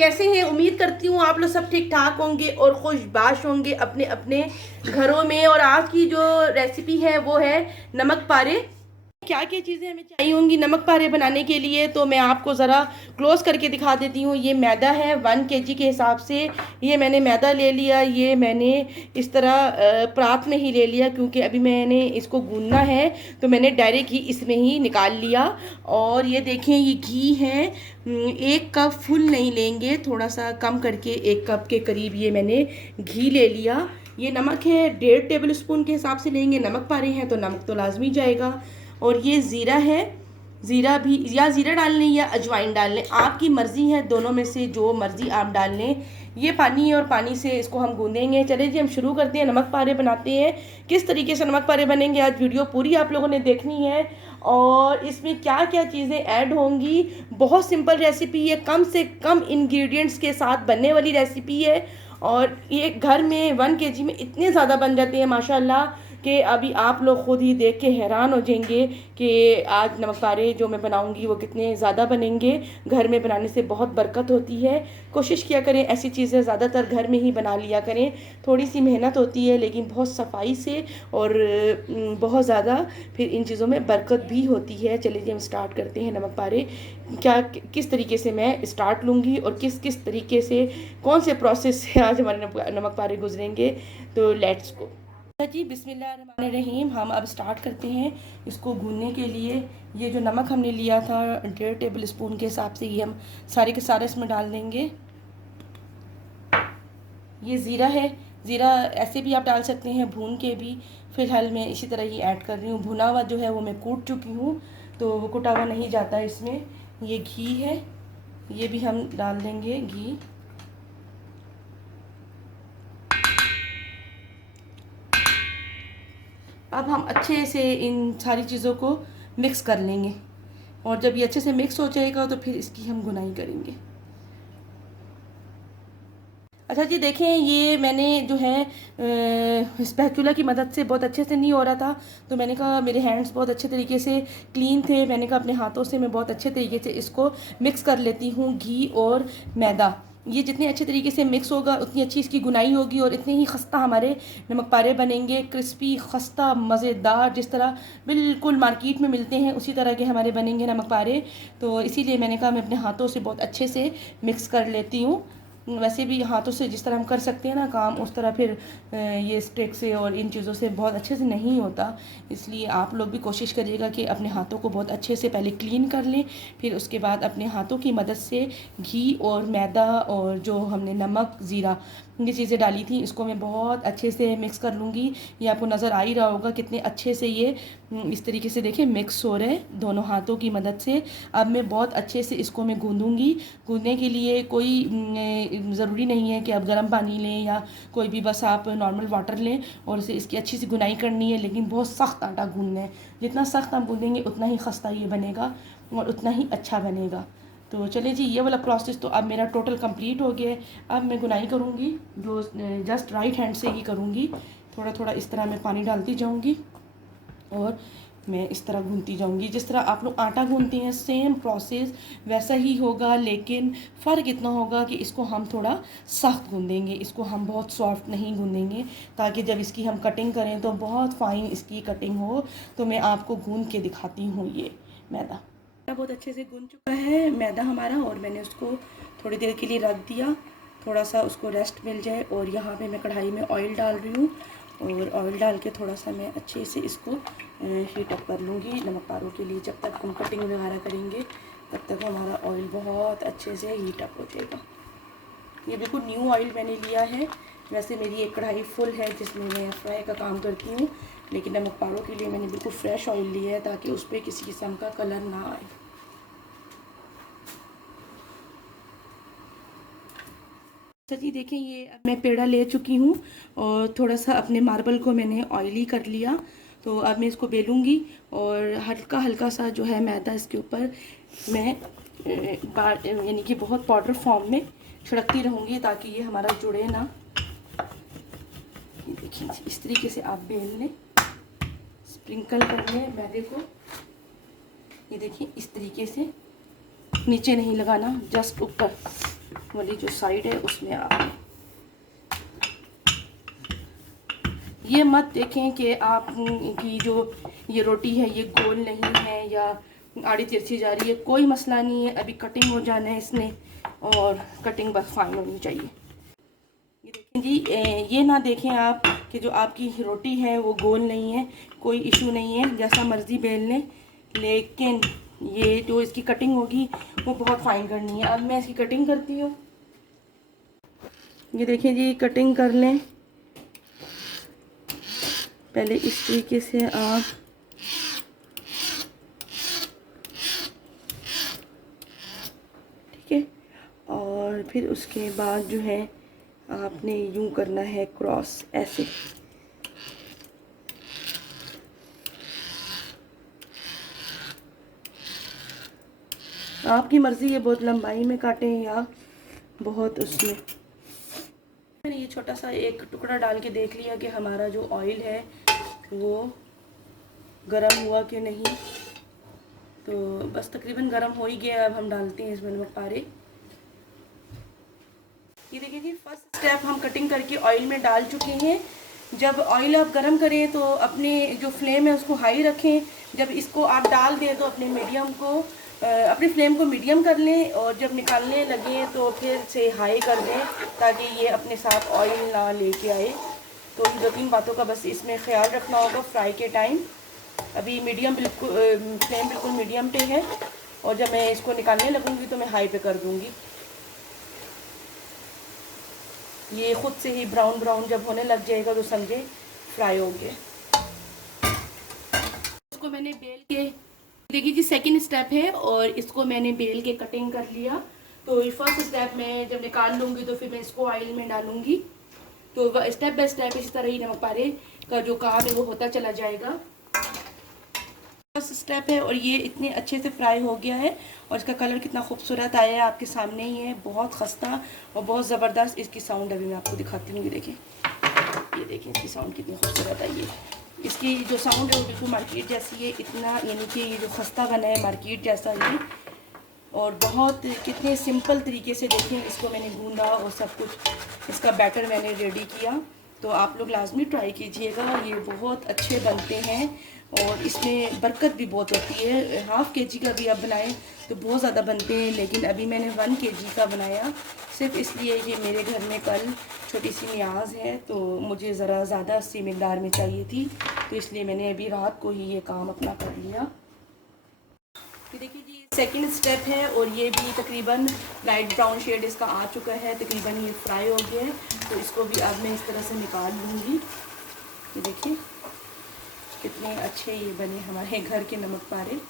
कैसे हैं? उम्मीद करती हूँ आप लोग सब ठीक ठाक होंगे और खुशबाश होंगे अपने अपने घरों में। और आज की जो रेसिपी है वो है नमक पारे। क्या क्या चीज़ें हमें चाहिए होंगी नमक पारे बनाने के लिए, तो मैं आपको ज़रा क्लोज करके दिखा देती हूँ। ये मैदा है 1 kg के हिसाब से। ये मैंने मैदा ले लिया, ये मैंने इस तरह परात में ही ले लिया क्योंकि अभी मैंने इसको गूंदना है, तो मैंने डायरेक्ट ही इसमें ही निकाल लिया। और ये देखें, ये घी है। 1 कप फुल नहीं लेंगे, थोड़ा सा कम करके 1 कप के करीब ये मैंने घी ले लिया। ये नमक है 1.5 टेबल स्पून के हिसाब से लेंगे। नमक पा रहे हैं तो नमक तो लाजमी जाएगा। और ये ज़ीरा है, ज़ीरा भी, या ज़ीरा डाल लें या अजवाइन डाल लें, आपकी मर्ज़ी है, दोनों में से जो मर्ज़ी आप डाल लें। ये पानी है और पानी से इसको हम गूंदेंगे। चले जी हम शुरू करते हैं, नमक पारे बनाते हैं। किस तरीके से नमक पारे बनेंगे आज वीडियो पूरी आप लोगों ने देखनी है। और इसमें क्या क्या चीज़ें ऐड होंगी, बहुत सिंपल रेसिपी है, कम से कम इंग्रेडिएंट्स के साथ बनने वाली रेसिपी है। और ये घर में 1 kg में इतने ज़्यादा बन जाते हैं माशाल्लाह कि अभी आप लोग खुद ही देख के हैरान हो जाएंगे कि आज नमक पारे जो मैं बनाऊंगी वो कितने ज़्यादा बनेंगे। घर में बनाने से बहुत बरकत होती है। कोशिश किया करें ऐसी चीज़ें ज़्यादातर घर में ही बना लिया करें। थोड़ी सी मेहनत होती है लेकिन बहुत सफाई से और बहुत ज़्यादा फिर इन चीज़ों में बरकत भी होती है। चलिए हम स्टार्ट करते हैं नमक पारे। क्या किस तरीके से मैं स्टार्ट लूँगी और किस किस तरीके से कौन से प्रोसेस से आज हमारे नमक पारे गुजरेंगे, तो लेट्स गो जी। बिस्मिल्लाहिर्रहमानिर्रहीम। हम अब स्टार्ट करते हैं इसको भूनने के लिए। ये जो नमक हमने लिया था 1.5 टेबल स्पून के हिसाब से, ये हम सारे के सारे इसमें डाल देंगे। ये ज़ीरा है, ज़ीरा ऐसे भी आप डाल सकते हैं, भून के भी। फ़िलहाल मैं इसी तरह ही ऐड कर रही हूँ। भुना हुआ जो है वो मैं कूट चुकी हूँ, तो वो कुटा हुआ नहीं जाता इसमें। ये घी है, ये भी हम डाल देंगे घी। अब हम अच्छे से इन सारी चीज़ों को मिक्स कर लेंगे और जब ये अच्छे से मिक्स हो जाएगा तो फिर इसकी हम गुनाई करेंगे। अच्छा जी, देखें ये मैंने जो है स्पैचुला की मदद से, बहुत अच्छे से नहीं हो रहा था तो मैंने कहा, मेरे हैंड्स बहुत अच्छे तरीके से क्लीन थे, मैंने कहा अपने हाथों से मैं बहुत अच्छे तरीके से इसको मिक्स कर लेती हूँ। घी और मैदा ये जितने अच्छे तरीके से मिक्स होगा उतनी अच्छी इसकी गुनाई होगी और इतने ही खस्ता हमारे नमक पारे बनेंगे। क्रिस्पी, खस्ता, मज़ेदार, जिस तरह बिल्कुल मार्केट में मिलते हैं उसी तरह के हमारे बनेंगे नमक पारे। तो इसीलिए मैंने कहा मैं अपने हाथों से बहुत अच्छे से मिक्स कर लेती हूँ। वैसे भी हाथों से जिस तरह हम कर सकते हैं ना काम, उस तरह फिर ये स्टिक से और इन चीज़ों से बहुत अच्छे से नहीं होता। इसलिए आप लोग भी कोशिश करिएगा कि अपने हाथों को बहुत अच्छे से पहले क्लीन कर लें, फिर उसके बाद अपने हाथों की मदद से घी और मैदा और जो हमने नमक, ज़ीरा, ये चीज़ें डाली थी, इसको मैं बहुत अच्छे से मिक्स कर लूँगी। ये आपको नज़र आ ही रहा होगा कितने अच्छे से ये इस तरीके से देखें मिक्स हो रहे हैं दोनों हाथों की मदद से। अब मैं बहुत अच्छे से इसको मैं गूँधूँगी। गूँधने के लिए कोई ज़रूरी नहीं है कि आप गर्म पानी लें या कोई भी, बस आप नॉर्मल वाटर लें और इसे इसकी अच्छी सी गुनाई करनी है। लेकिन बहुत सख्त आटा गूँधना है, जितना सख्त हम गूँधेंगे उतना ही खस्ता ये बनेगा और उतना ही अच्छा बनेगा। तो चलिए जी, ये वाला प्रोसेस तो अब मेरा टोटल कंप्लीट हो गया है। अब मैं गुनाई करूँगी जो जस्ट राइट हैंड से ही करूँगी। थोड़ा थोड़ा इस तरह मैं पानी डालती जाऊँगी और मैं इस तरह गूंथती जाऊंगी। जिस तरह आप लोग आटा गूंथते हैं सेम प्रोसेस वैसा ही होगा, लेकिन फ़र्क इतना होगा कि इसको हम थोड़ा सख्त गूंदेंगे, इसको हम बहुत सॉफ्ट नहीं गूंदेंगे, ताकि जब इसकी हम कटिंग करें तो बहुत फ़ाइन इसकी कटिंग हो। तो मैं आपको गूंथ के दिखाती हूँ। ये मैदा बहुत अच्छे से गूंथ चुका है मैदा हमारा, और मैंने उसको थोड़ी देर के लिए रख दिया, थोड़ा सा उसको रेस्ट मिल जाए। और यहाँ पे मैं कढ़ाई में ऑयल डाल रही हूँ और ऑयल डाल के थोड़ा सा मैं अच्छे से इसको हीट अप कर लूँगी नमक पारों के लिए। जब तक हम कटिंग वगैरह करेंगे तब तक हमारा ऑयल बहुत अच्छे से हीट अप हो जाएगा। ये बिल्कुल न्यू ऑयल मैंने लिया है। वैसे मेरी एक कढ़ाई फुल है जिसमें मैं फ्राई का काम करती हूँ, लेकिन नमक पारों के लिए मैंने बिल्कुल फ्रेश ऑयल लिया है ताकि उस पर किसी किस्म का कलर ना आए। अच्छा जी, देखें ये अब मैं पेड़ा ले चुकी हूँ और थोड़ा सा अपने मार्बल को मैंने ऑयली कर लिया। तो अब मैं इसको बेलूँगी और हल्का हल्का सा जो है मैदा इसके ऊपर मैं बार यानी कि बहुत पाउडर फॉर्म में छिड़कती रहूँगी ताकि ये हमारा जुड़े ना। ये देखिए इस तरीके से आप बेल लें, स्प्रिंकल कर लें मैदे को। ये देखिए इस तरीके से, नीचे नहीं लगाना, जस्ट ऊपर वाली जो साइड है उसमें आप ये मत देखें कि आप की जो ये रोटी है ये गोल नहीं है या आड़ी तिरछी जा रही है, कोई मसला नहीं है। अभी कटिंग हो जाना है इसने और कटिंग बस फाइन होनी चाहिए। ये देखें जी, ये ना देखें आप कि जो आपकी रोटी है वो गोल नहीं है, कोई इशू नहीं है, जैसा मर्ज़ी बेल लें, लेकिन ये जो इसकी कटिंग होगी वो बहुत फाइन करनी है। अब मैं इसकी कटिंग करती हूँ। ये देखें जी, कटिंग कर लें। पहले इस तरीके से आप ठीक है, और फिर उसके बाद जो है आपने यूं करना है क्रॉस ऐसे। आपकी मर्ज़ी है बहुत लंबाई में काटें या बहुत उसमें। मैंने ये छोटा सा एक टुकड़ा डाल के देख लिया कि हमारा जो ऑयल है वो गरम हुआ कि नहीं, तो बस तकरीबन गरम हो ही गया। अब हम डालते हैं इसमें नमक पारे। ये देखिए जी, फर्स्ट स्टेप हम कटिंग करके ऑयल में डाल चुके हैं। जब ऑयल आप गरम करें तो अपने जो फ्लेम है उसको हाई रखें। जब इसको आप डाल दें तो अपनी फ्लेम को मीडियम कर लें, और जब निकालने लगे तो फिर से हाई कर दें ताकि ये अपने साथ ऑयल ना लेके आए। तो इन 2-3 बातों का बस इसमें ख्याल रखना होगा फ्राई के टाइम। अभी मीडियम फ्लेम बिल्कुल मीडियम पे है, और जब मैं इसको निकालने लगूंगी तो मैं हाई पे कर दूंगी। ये खुद से ही ब्राउन ब्राउन जब होने लग जाएगा तो समझे फ्राई हो गए। इसको मैंने बेल के, देखिए जी, सेकंड स्टेप है और इसको मैंने बेल के कटिंग कर लिया। तो ये फर्स्ट स्टेप में जब निकाल लूँगी तो फिर मैं इसको ऑयल में डालूँगी। तो स्टेप बाय स्टेप इसी तरह ही नमक पारे का जो काम है वो होता चला जाएगा। फर्स्ट स्टेप है और ये इतने अच्छे से फ्राई हो गया है, और इसका कलर कितना खूबसूरत आया है आपके सामने ही है, बहुत खस्ता और बहुत ज़बरदस्त इसकी साउंड अभी मैं आपको दिखाती हूँ। ये देखें इसकी साउंड कितनी खूबसूरत आई है। इसकी जो साउंड है वो बिल्कुल मार्केट जैसी है, इतना यानी कि ये जो खस्ता बना है मार्केट जैसा ही, और बहुत कितने सिंपल तरीके से देखें इसको मैंने गूंदा और सब कुछ इसका बैटर मैंने रेडी किया। तो आप लोग लाजमी ट्राई कीजिएगा, ये बहुत अच्छे बनते हैं और इसमें बरकत भी बहुत होती है। हाफ़ के जी का भी आप बनाएं तो बहुत ज़्यादा बनते हैं, लेकिन अभी मैंने 1 kg का बनाया सिर्फ इसलिए कि मेरे घर में कल छोटी सी न्याज़ है, तो मुझे ज़रा ज़्यादा सी मिकदार में चाहिए थी, तो इसलिए मैंने अभी रात को ही ये काम अपना कर लिया। देखिए जी, सेकंड स्टेप है और ये भी तकरीबन लाइट ब्राउन शेड इसका आ चुका है, तकरीबन ये फ्राई हो गया है। तो इसको भी अब मैं इस तरह से निकाल लूँगी। ये देखिए कितने अच्छे ये बने हमारे घर के नमक पारे।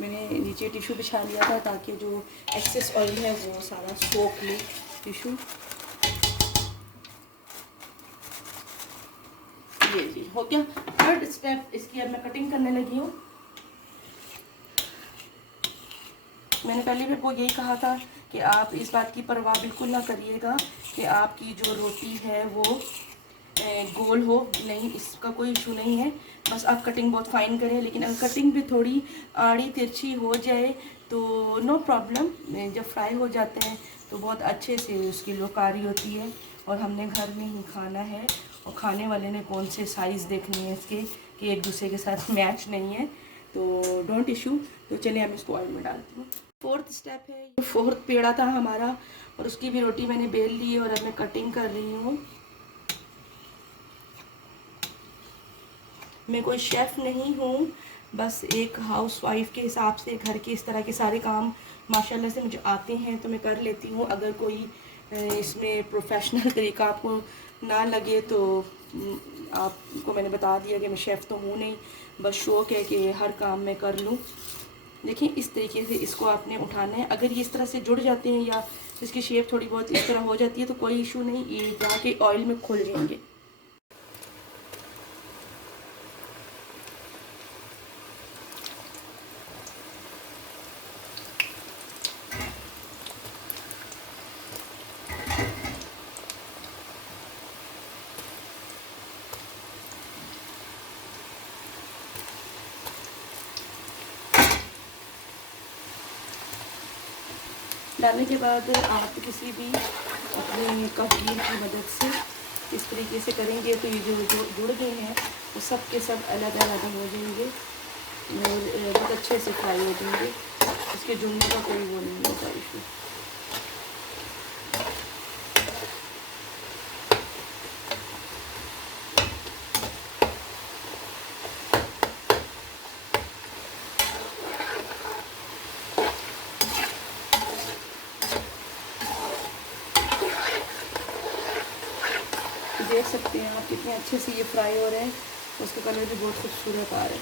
मैंने नीचे टिश्यू बिछा लिया था ताकि जो एक्सेस ऑयल है वो सारा सोख ले टिश्यू। ये जी हो गया थर्ड स्टेप। इसकी अब मैं कटिंग करने लगी हूँ। मैंने पहले भी आपको यही कहा था कि आप इस बात की परवाह बिल्कुल ना करिएगा कि आपकी जो रोटी है वो गोल हो, नहीं, इसका कोई इशू नहीं है। बस आप कटिंग बहुत फाइन करें, लेकिन अगर कटिंग भी थोड़ी आड़ी तिरछी हो जाए तो नो प्रॉब्लम। जब फ्राई हो जाते हैं तो बहुत अच्छे से उसकी लोकारी होती है, और हमने घर में ही खाना है, और खाने वाले ने कौन से साइज़ देखने हैं इसके कि एक दूसरे के साथ मैच नहीं है, तो डोंट इशू। तो चलिए हम इसको ऑयल में डालती हूँ। फोर्थ स्टेप है, ये फोर्थ पेड़ा था हमारा, और उसकी भी रोटी मैंने बेल ली है और अब मैं कटिंग कर रही हूँ। मैं कोई शेफ़ नहीं हूँ, बस एक हाउसवाइफ के हिसाब से घर के इस तरह के सारे काम माशाल्लाह से मुझे आते हैं तो मैं कर लेती हूँ। अगर कोई इसमें प्रोफेशनल तरीका आपको ना लगे तो आपको मैंने बता दिया कि मैं शेफ़ तो हूँ नहीं, बस शौक़ है कि हर काम मैं कर लूँ। देखिए इस तरीके से इसको आपने उठाना है। अगर ये इस तरह से जुड़ जाते हैं या इसकी शेप थोड़ी बहुत इस तरह हो जाती है तो कोई इशू नहीं, ये जाके ऑयल में खुल जाएंगे। डालने के बाद आप किसी भी अपने कपीर की मदद से इस तरीके से करेंगे तो ये जो जुड़ गए हैं वो सब के सब अलग अलग हो जाएंगे और बहुत अच्छे से फ्राई हो जाएंगे। इसके जुड़ने का कोई वो नहीं होगा इशू। देख सकते हैं आप कितने अच्छे से ये फ्राई हो रहे हैं, उसका कलर भी बहुत खूबसूरत आ रहा है।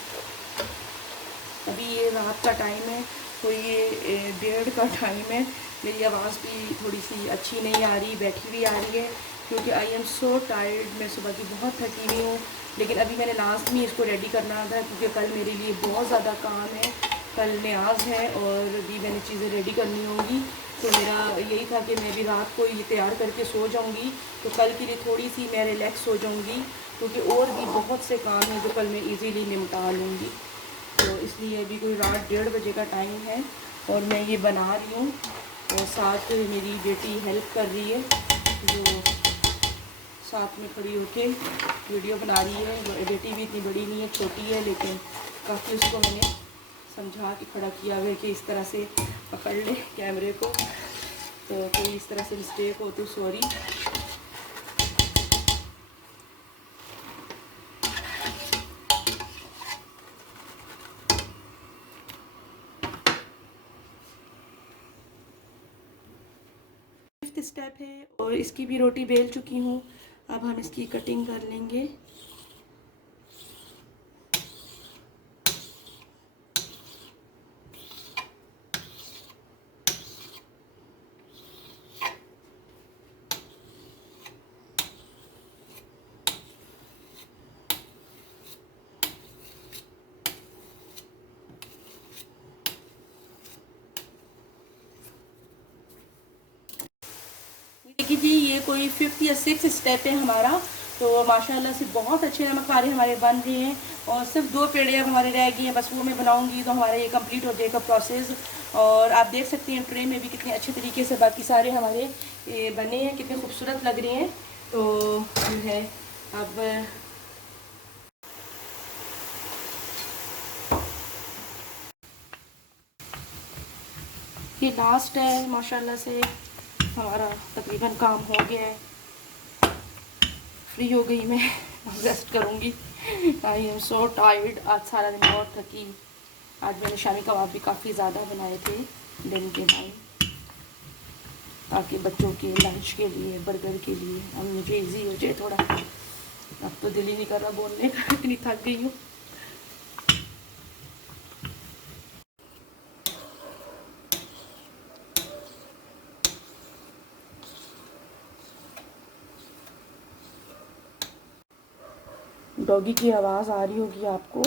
अभी ये रात का टाइम है तो ये 1:30 का टाइम है। मेरी आवाज़ भी थोड़ी सी अच्छी नहीं आ रही, बैठी हुई आ रही है क्योंकि आई एम सो टायर्ड। मैं सुबह की बहुत थकी हुई हूँ, लेकिन अभी मैंने लास्ट में इसको रेडी करना था क्योंकि कल मेरे लिए बहुत ज़्यादा काम है। कल न्याज है और भी मैंने चीज़ें रेडी करनी होंगी, तो मेरा यही था कि मैं भी रात को ये तैयार करके सो जाऊंगी तो कल के लिए थोड़ी सी मैं रिलैक्स हो जाऊंगी, क्योंकि और भी बहुत से काम हैं जो कल मैं इजीली निपटा लूँगी। तो इसलिए अभी कोई रात 1:30 बजे का टाइम है और मैं ये बना रही हूँ और साथ मेरी बेटी हेल्प कर रही है जो साथ में खड़ी होके वीडियो बना रही है। बेटी भी इतनी बड़ी नहीं है, छोटी है, लेकिन काफ़ी उसको मैंने समझा के खड़ा किया हुआ कि इस तरह से पकड़ ले कैमरे को, तो कोई इस तरह से मिस्टेक हो तो सॉरी। फिफ्थ स्टेप है और इसकी भी रोटी बेल चुकी हूँ। अब हम इसकी कटिंग कर लेंगे। देखिए जी, ये कोई 5th या 6th स्टेप है हमारा। तो माशाल्लाह से बहुत अच्छे नमक पारे हमारे बन रहे हैं और सिर्फ 2 पेड़े अब हमारे रह गए हैं, बस वो मैं बनाऊंगी तो हमारा ये कंप्लीट हो जाएगा प्रोसेस। और आप देख सकते हैं ट्रे में भी कितने अच्छे तरीके से बाकी सारे हमारे ये बने हैं, कितने खूबसूरत लग रहे हैं। तो जो है अब ये लास्ट है। माशाल्लाह से हमारा तकरीबन काम हो गया है, फ्री हो गई मैं, रेस्ट करूँगी। आई एम सो टायर्ड, आज सारा दिन बहुत थकी। आज मैंने शामी कबाब भी काफ़ी ज़्यादा बनाए थे दिन के टाइम, ताकि बच्चों के लंच के लिए, बर्गर के लिए अब मुझे इजी हो जाए थोड़ा। अब तो दिल ही नहीं कर रहा बोलने का, इतनी थक गई हूँ। डॉगी की आवाज़ आ रही होगी आपको,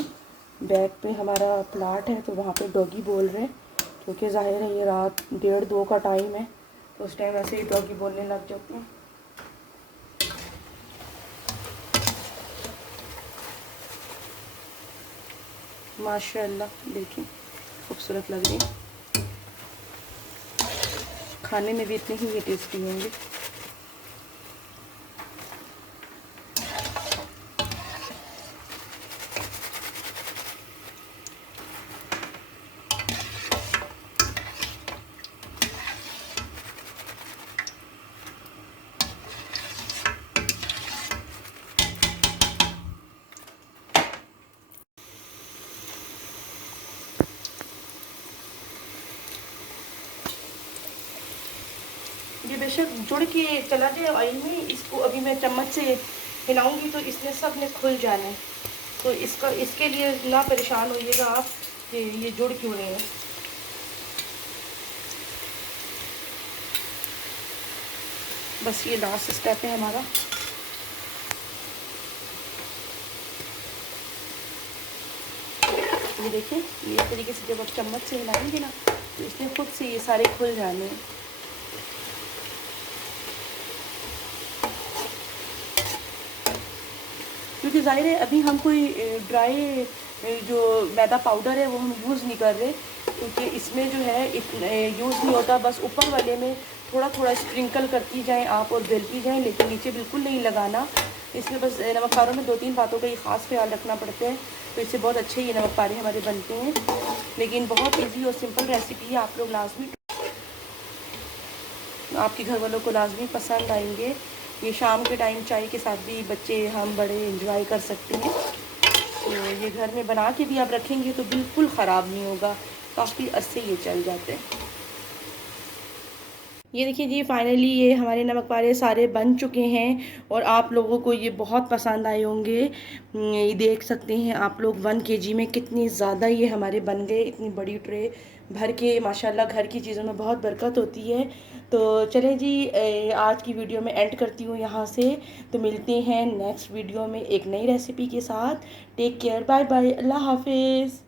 बैक पे हमारा प्लाट है तो वहाँ पे डॉगी बोल रहे हैं, क्योंकि जाहिर है ये रात 1:30-2 का टाइम है तो उस टाइम ऐसे ही डॉगी बोलने लग जाते हैं। माशाल्लाह देखिए खूबसूरत लग रही है, खाने में भी इतने ही ये टेस्टी होंगे। ये बेशक जुड़ के चला जाए ऑयल में, इसको अभी मैं चम्मच से हिलाऊंगी तो इसने सब ने खुल जाना है। तो इसके लिए ना परेशान होइएगा आप कि ये जुड़ क्यों रहे हैं। बस ये लास्ट स्टेप है हमारा। ये देखें, ये इस तरीके से जब आप चम्मच से हिलाएंगे ना तो इसने खुद से ये सारे खुल जाने हैं। क्योंकि ज़ाहिर है अभी हम कोई ड्राई जो मैदा पाउडर है वो हम यूज़ नहीं कर रहे, क्योंकि इसमें जो है यूज़ नहीं होता, बस ऊपर वाले में थोड़ा थोड़ा स्प्रिंकल करती जाएं आप और बेलती जाएं, लेकिन नीचे बिल्कुल नहीं लगाना। इसमें बस नमक पारों में 2-3 बातों का ही ख़ास ख्याल रखना पड़ता है, तो इससे बहुत अच्छे ये नमक पारे हमारे बनते हैं। लेकिन बहुत ईजी और सिंपल रेसिपी है, आप लोग लाजमी, आपके घर वालों को लाजमी पसंद आएंगे। ये शाम के टाइम चाय के साथ भी बच्चे हम बड़े एंजॉय कर सकते हैं। तो ये घर में बना के भी आप रखेंगे तो बिल्कुल ख़राब नहीं होगा, काफ़ी अरसे ये चल जाते हैं। ये देखिए जी, फाइनली ये हमारे नमक पारे सारे बन चुके हैं और आप लोगों को ये बहुत पसंद आए होंगे। ये देख सकते हैं आप लोग 1 केजी में कितनी ज़्यादा ये हमारे बन गए, इतनी बड़ी ट्रे भर के। माशाल्लाह घर की चीज़ों में बहुत बरकत होती है। तो चलें जी, आज की वीडियो में एंड करती हूँ यहाँ से। तो मिलते हैं नेक्स्ट वीडियो में एक नई रेसिपी के साथ। टेक केयर, बाय बाय, अल्लाह हाफिज़।